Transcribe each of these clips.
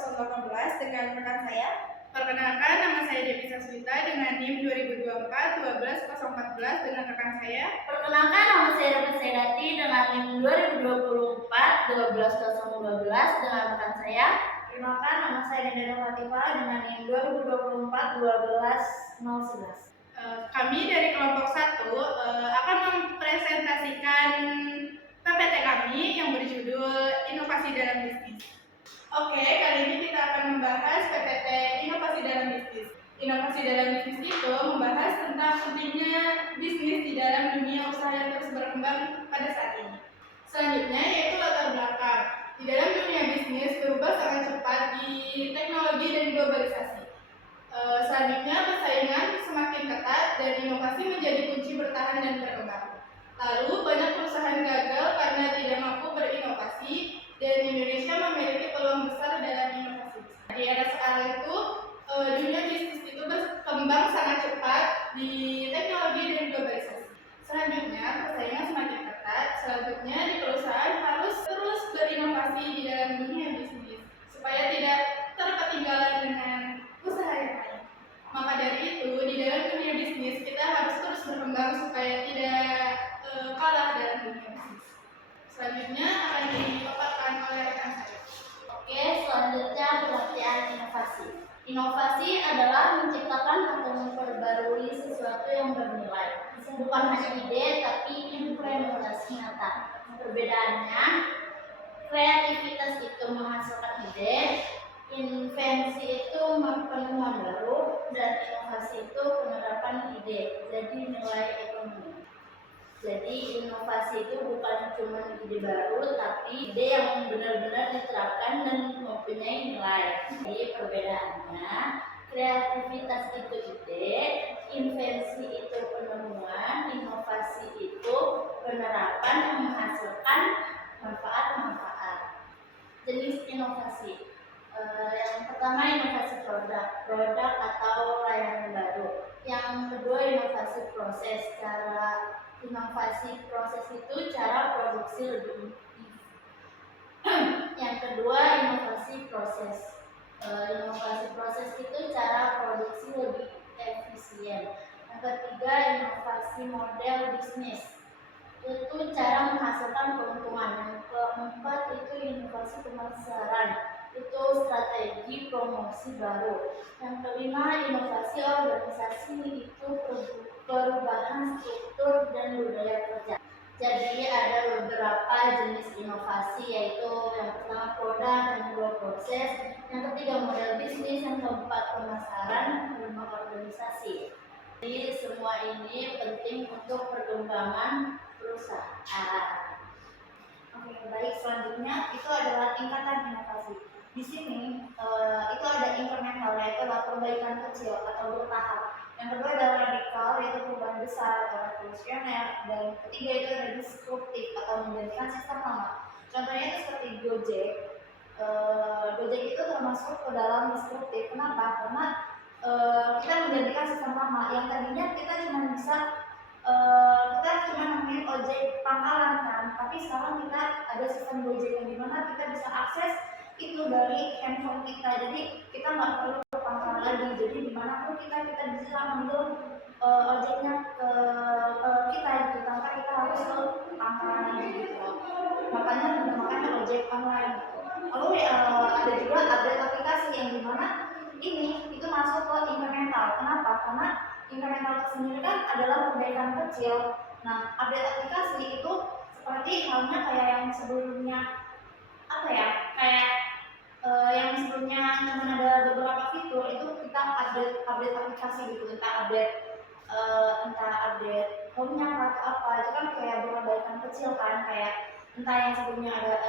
2018 dengan rekan saya. Perkenalkan, nama saya Devi Saswita dengan NIM 2024-12014 dengan rekan saya. Perkenalkan, nama saya Raka Sedati dengan NIM 2024-12012 dengan rekan saya. Perkenalkan, nama saya Dendra Fatifah dengan NIM 2024-12011. Kami dari kelompok 1 akan mempresentasikan PPT kami yang berjudul Inovasi dalam Bisnis. Oke, kali ini kita akan membahas PPT Inovasi dalam Bisnis. Inovasi dalam bisnis itu membahas tentang pentingnya bisnis di dalam dunia usaha yang terus berkembang pada saat ini. Selanjutnya yaitu latar belakang. Di dalam dunia bisnis berubah sangat cepat di teknologi dan globalisasi. Selanjutnya persaingan semakin ketat dan inovasi menjadi kunci bertahan dan berkembang. Lalu banyak perusahaan gagal karena tidak mampu berinovasi dan Indonesia memiliki peluang besar dalam inovasi. Di era sekarang itu dunia bisnis itu berkembang sangat cepat di teknologi dan globalisasi. Selanjutnya persaingan semakin ketat. Selanjutnya di perusahaan harus terus berinovasi di dalam dunia bisnis supaya tidak terketinggalan dengan usaha yang lain. Maka dari itu di dalam dunia bisnis kita harus terus berkembang supaya tidak kalah dalam dunia bisnis. Selanjutnya akan dipaparkan oleh rekan saya. Oke, selanjutnya pengertian inovasi. Inovasi adalah menciptakan atau memperbarui sesuatu yang bernilai. Bukan hanya ide, tapi implementasi nyata. Perbedaannya, kreativitas itu menghasilkan ide, invensi itu penemuan baru, dan inovasi itu penerapan ide, jadi nilai ekonomi. Jadi inovasi itu bukan cuma ide baru, tapi ide yang benar-benar diterapkan dan mempunyai nilai. Jadi perbedaannya, kreativitas itu ide, invensi itu penemuan, inovasi itu penerapan yang menghasilkan manfaat-manfaat. Jenis inovasi. Yang pertama inovasi produk atau layanan baru. Yang kedua inovasi proses. Inovasi proses itu cara produksi lebih efektif. Yang kedua inovasi proses. Inovasi proses itu cara produksi lebih efisien. Yang ketiga inovasi model bisnis. Itu cara menghasilkan keuntungan. Yang keempat itu inovasi pemasaran. Itu strategi promosi baru. Yang kelima inovasi organisasi itu perubahan struktur dan budaya kerja. Jadi ada beberapa jenis inovasi yaitu yang pertama produk, yang kedua proses, yang ketiga model bisnis, yang keempat pemasaran, dan organisasi. Jadi semua ini penting untuk perkembangan perusahaan. Oke, baik, selanjutnya itu adalah tingkatan inovasi. Di sini itu ada incremental yaitu perbaikan kecil atau bertahap. Yang kedua adalah radikal yaitu perubahan besar atau revolusioner, dan ketiga itu ada disruptif atau menggantikan sistem lama. Contohnya itu seperti Gojek. Gojek itu termasuk ke dalam disruptif. Kenapa? Karena kita menggantikan sistem lama yang tadinya kita cuma nemuin ojek pangkalan kan, tapi sekarang kita ada sistem Gojek yang dimana kita bisa akses itu dari handphone kita, jadi kita nggak perlu ke pangkalan lagi. Jadi dimanapun kita bisa ambil ojeknya ke kita gitu, tanpa kita harus ke pangkalan lagi gitu. Makanya dinamakan ojek online gitu. Lalu ada juga update aplikasi yang dimana ini itu masuk ke incremental. Kenapa? Karena incremental sendiri kan adalah perbaikan kecil. Nah, update aplikasi itu seperti halnya kayak yang sebelumnya yang sebelumnya cuma ada beberapa fitur itu kita update aplikasi gitu, entah update home-nya atau apa, itu kan kayak perbaikan kecil kan, kayak entah yang sebelumnya ada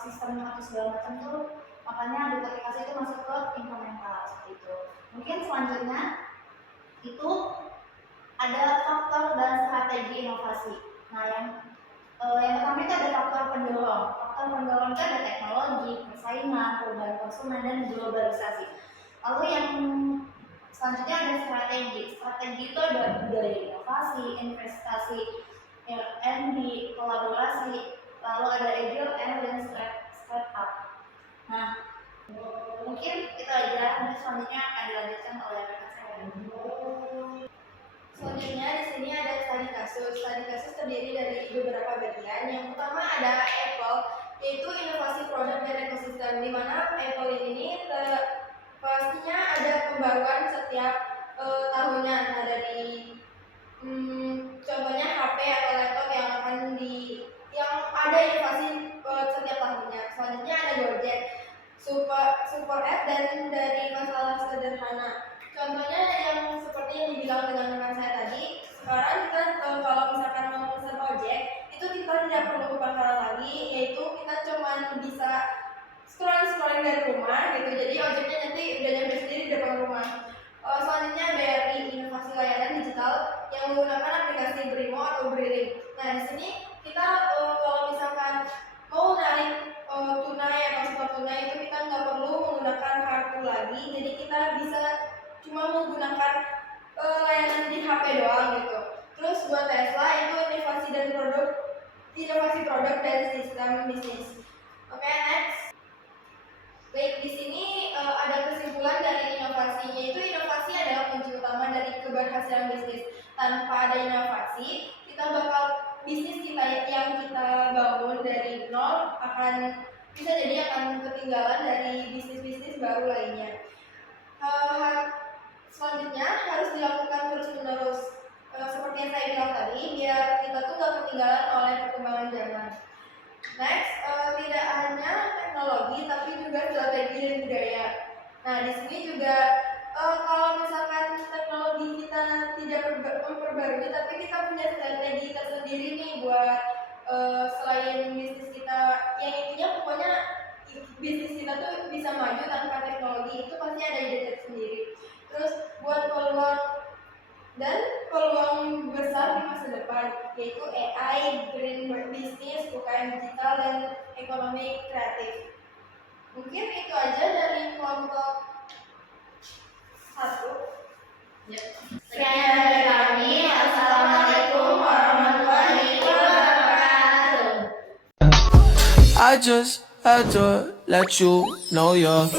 sistemnya atau segala macam tuh, makanya update aplikasi itu masuk ke incremental seperti itu. Mungkin selanjutnya itu ada faktor dan strategi inovasi. Nah, yang pertama itu ada faktor pendorong. Faktor pendorong itu ada teknologi, persaingan, perubahan konsumen, dan globalisasi. Lalu yang selanjutnya ada strategi. Strategi itu ada budaya inovasi, investasi, R&D, kolaborasi, lalu ada agile, dan startup. Nah, Mungkin itu aja, nanti selanjutnya akan dilanjutkan oleh rekan saya. Selanjutnya di sini ada studi kasus. Studi kasus terdiri dari beberapa bagian. Yang pertama ada Apple, yaitu inovasi produk dan ekosistem, di mana Apple ini pastinya ada pembaruan setiap tahunnya. Nah, dari contohnya HP atau laptop yang ada inovasi setiap tahunnya. Selanjutnya ada Gojek, super app dan dari masalah sederhana. Contohnya yang seperti yang dibilang dengan rekan saya tadi, sekarang kita kalau misalkan mau pesan ojek, itu kita tidak perlu ke pangkalan lagi, yaitu kita cuma bisa scrolling dari rumah gitu. Jadi ojeknya nanti udah nyampe sendiri di depan rumah. Selanjutnya BRI, inovasi layanan digital yang menggunakan aplikasi Brimo atau Briling. Nah, di sini kita kalau misalkan mau narik tunai atau stop tunai itu kita nggak perlu menggunakan kartu lagi, jadi kita bisa cuma menggunakan layanan di HP doang gitu. Terus buat Tesla itu inovasi produk dan sistem bisnis. Oke, next. Baik, di sini ada kesimpulan dari inovasi, yaitu inovasi adalah kunci utama dari keberhasilan bisnis. Tanpa ada inovasi, bisnis kita yang kita bangun dari nol bisa jadi akan ketinggalan dari bisnis-bisnis baru lainnya. Selanjutnya harus dilakukan terus-menerus, seperti yang saya bilang tadi, biar kita tuh gak ketinggalan oleh perkembangan zaman. Next, tidak hanya teknologi tapi juga strategi dan budaya. Nah, di sini juga kalau misalkan teknologi kita tidak memperbarui, tapi kita punya strategi tersendiri nih buat selain bisnis kita, yang intinya pokoknya bisnis kita tuh bisa maju tanpa teknologi, itu pasti ada ide tersendiri. Terus buat peluang besar di masa depan, yaitu AI, green business, UKM digital, dan ekonomi kreatif. Mungkin itu aja dari kelompok 1. Sekian dari kami. Assalamualaikum warahmatullahi wabarakatuh. I just had to let you know you're